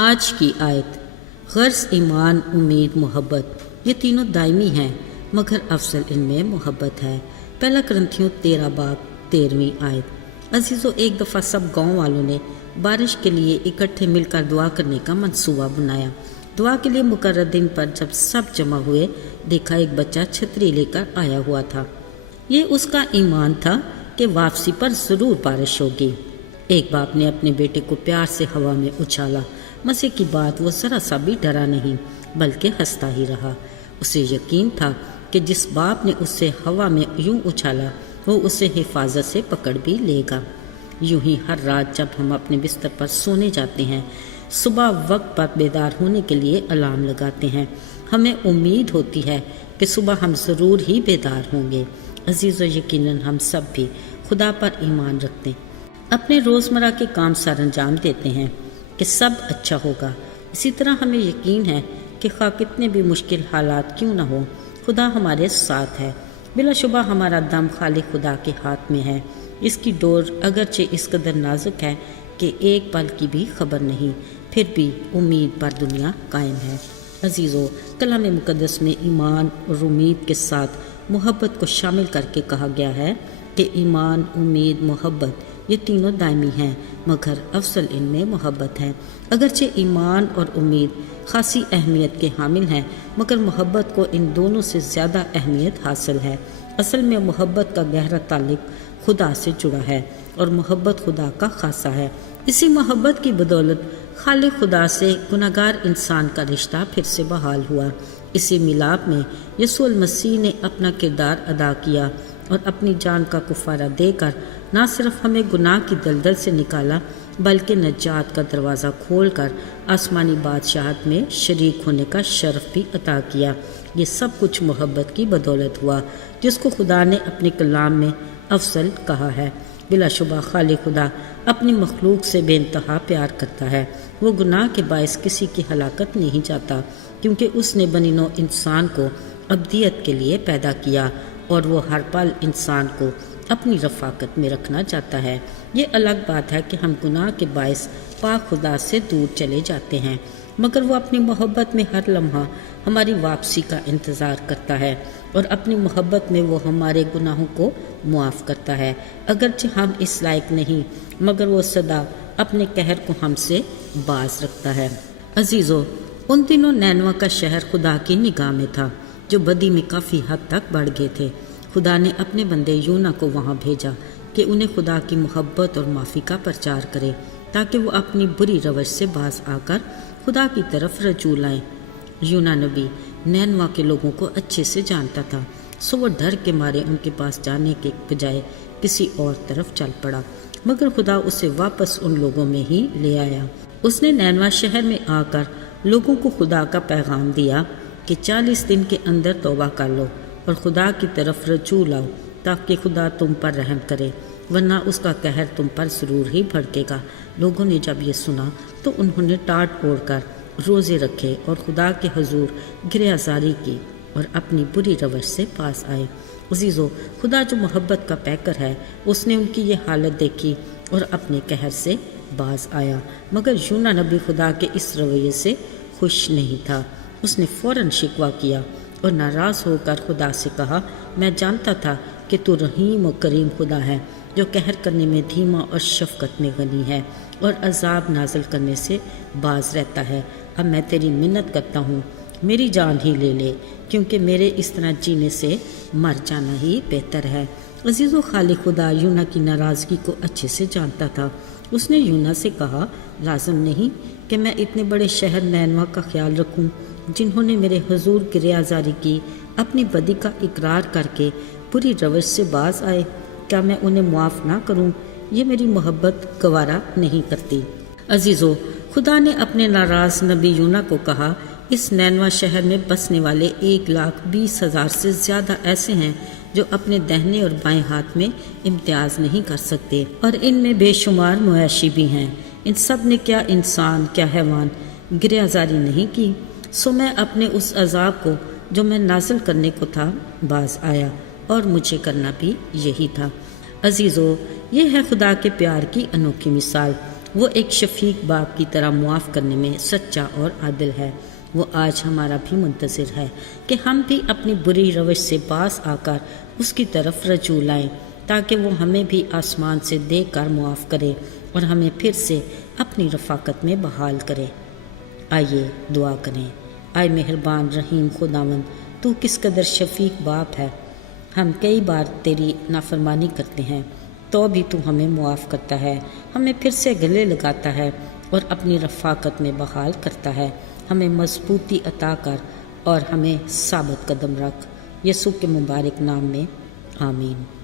آج کی آیت، غرض ایمان، امید، محبت یہ تینوں دائمی ہیں مگر افضل ان میں محبت ہے۔ پہلا کرنتھیوں 13 باب 13ویں آیت۔ عزیزو، ایک دفعہ سب گاؤں والوں نے بارش کے لیے اکٹھے مل کر دعا کرنے کا منصوبہ بنایا۔ دعا کے لیے مقرر دن پر جب سب جمع ہوئے، دیکھا ایک بچہ چھتری لے کر آیا ہوا تھا۔ یہ اس کا ایمان تھا کہ واپسی پر ضرور بارش ہوگی۔ ایک باپ نے اپنے بیٹے کو پیار سے ہوا میں اچھالا۔ مزے کی بات، وہ ذرا سا بھی ڈرا نہیں بلکہ ہنستا ہی رہا۔ اسے یقین تھا کہ جس باپ نے اسے ہوا میں یوں اچھالا وہ اسے حفاظت سے پکڑ بھی لے گا۔ یوں ہی ہر رات جب ہم اپنے بستر پر سونے جاتے ہیں، صبح وقت پر بیدار ہونے کے لیے الارم لگاتے ہیں، ہمیں امید ہوتی ہے کہ صبح ہم ضرور ہی بیدار ہوں گے۔ عزیزو، یقیناً ہم سب بھی خدا پر ایمان رکھتے ہیں، اپنے روزمرہ کے کام سر انجام دیتے ہیں کہ سب اچھا ہوگا۔ اسی طرح ہمیں یقین ہے کہ خواہ کتنے بھی مشکل حالات کیوں نہ ہوں، خدا ہمارے ساتھ ہے۔ بلا شبہ ہمارا دم خالق خدا کے ہاتھ میں ہے۔ اس کی ڈور اگرچہ اس قدر نازک ہے کہ ایک پل کی بھی خبر نہیں، پھر بھی امید پر دنیا قائم ہے۔ عزیزو، کلام مقدس میں ایمان اور امید کے ساتھ محبت کو شامل کر کے کہا گیا ہے کہ ایمان، امید، محبت یہ تینوں دائمی ہیں مگر افضل ان میں محبت ہے۔ اگرچہ ایمان اور امید خاصی اہمیت کے حامل ہیں مگر محبت کو ان دونوں سے زیادہ اہمیت حاصل ہے۔ اصل میں محبت کا گہرا تعلق خدا سے جڑا ہے اور محبت خدا کا خاصہ ہے۔ اسی محبت کی بدولت خالق خدا سے گناہگار انسان کا رشتہ پھر سے بحال ہوا۔ اسی ملاپ میں یسوع المسیح نے اپنا کردار ادا کیا اور اپنی جان کا کفارہ دے کر نہ صرف ہمیں گناہ کی دلدل سے نکالا بلکہ نجات کا دروازہ کھول کر آسمانی بادشاہت میں شریک ہونے کا شرف بھی عطا کیا۔ یہ سب کچھ محبت کی بدولت ہوا جس کو خدا نے اپنے کلام میں افضل کہا ہے۔ بلا شبہ خالق خدا اپنی مخلوق سے بے انتہا پیار کرتا ہے۔ وہ گناہ کے باعث کسی کی ہلاکت نہیں چاہتا کیونکہ اس نے بنی نوع انسان کو ابدیت کے لیے پیدا کیا اور وہ ہر پل انسان کو اپنی رفاقت میں رکھنا چاہتا ہے۔ یہ الگ بات ہے کہ ہم گناہ کے باعث پاک خدا سے دور چلے جاتے ہیں مگر وہ اپنی محبت میں ہر لمحہ ہماری واپسی کا انتظار کرتا ہے اور اپنی محبت میں وہ ہمارے گناہوں کو معاف کرتا ہے۔ اگرچہ ہم اس لائق نہیں مگر وہ سدا اپنے قہر کو ہم سے باز رکھتا ہے۔ عزیزو، ان دنوں نینوا کا شہر خدا کی نگاہ میں تھا جو بدی میں کافی حد تک بڑھ گئے تھے۔ خدا نے اپنے بندے یونا کو وہاں بھیجا کہ انہیں خدا کی محبت اور معافی کا پرچار کرے تاکہ وہ اپنی بری روش سے باز آ کر خدا کی طرف رجوع لائیں۔ یونا نبی نینوا کے لوگوں کو اچھے سے جانتا تھا، سو وہ ڈر کے مارے ان کے پاس جانے کے بجائے کسی اور طرف چل پڑا، مگر خدا اسے واپس ان لوگوں میں ہی لے آیا۔ اس نے نینوا شہر میں آ کر لوگوں کو خدا کا پیغام دیا کہ 40 دن کے اندر توبہ کر لو اور خدا کی طرف رجوع لاؤ تاکہ خدا تم پر رحم کرے، ورنہ اس کا قہر تم پر ضرور ہی بھڑکے گا۔ لوگوں نے جب یہ سنا تو انہوں نے ٹاٹ اوڑھ کر روزے رکھے اور خدا کے حضور گریہ زاری کی اور اپنی بری روش سے پاس آئے۔ عزیزو، خدا جو محبت کا پیکر ہے، اس نے ان کی یہ حالت دیکھی اور اپنے قہر سے باز آیا، مگر یونا نبی خدا کے اس رویے سے خوش نہیں تھا۔ اس نے فوراً شکوہ کیا اور ناراض ہو کر خدا سے کہا، میں جانتا تھا کہ تو رحیم و کریم خدا ہے جو قہر کرنے میں دھیما اور شفقت میں غنی ہے اور عذاب نازل کرنے سے باز رہتا ہے۔ اب میں تیری منت کرتا ہوں، میری جان ہی لے لے، کیونکہ میرے اس طرح جینے سے مر جانا ہی بہتر ہے۔ عزیزو، خالق خدا یونا کی ناراضگی کو اچھے سے جانتا تھا۔ اس نے یونا سے کہا، لازم نہیں کہ میں اتنے بڑے شہر نینوا کا خیال رکھوں جنہوں نے میرے حضور گریہ زاری کی، اپنی بدی کا اقرار کر کے بری روش سے باز آئے، کیا میں انہیں معاف نہ کروں؟ یہ میری محبت گوارا نہیں کرتی۔ عزیزو، خدا نے اپنے ناراض نبی یونا کو کہا، اس نینوا شہر میں بسنے والے 1,20,000 سے زیادہ ایسے ہیں جو اپنے دہنے اور بائیں ہاتھ میں امتیاز نہیں کر سکتے اور ان میں بے شمار مویشی بھی ہیں۔ ان سب نے کیا انسان کیا حیوان گریہ زاری نہیں کی؟ سو میں اپنے اس عذاب کو جو میں نازل کرنے کو تھا باز آیا، اور مجھے کرنا بھی یہی تھا۔ عزیزو، یہ ہے خدا کے پیار کی انوکھی مثال۔ وہ ایک شفیق باپ کی طرح معاف کرنے میں سچا اور عادل ہے۔ وہ آج ہمارا بھی منتظر ہے کہ ہم بھی اپنی بری روش سے باز آ کر اس کی طرف رجوع لائیں، تاکہ وہ ہمیں بھی آسمان سے دیکھ کر معاف کرے اور ہمیں پھر سے اپنی رفاقت میں بحال کرے۔ آئیے دعا کریں۔ آئے مہربان رحیم خداوند، تو کس قدر شفیق باپ ہے۔ ہم کئی بار تیری نافرمانی کرتے ہیں تو بھی تو ہمیں معاف کرتا ہے، ہمیں پھر سے گلے لگاتا ہے اور اپنی رفاقت میں بحال کرتا ہے۔ ہمیں مضبوطی عطا کر اور ہمیں ثابت قدم رکھ، یسوع کے مبارک نام میں آمین۔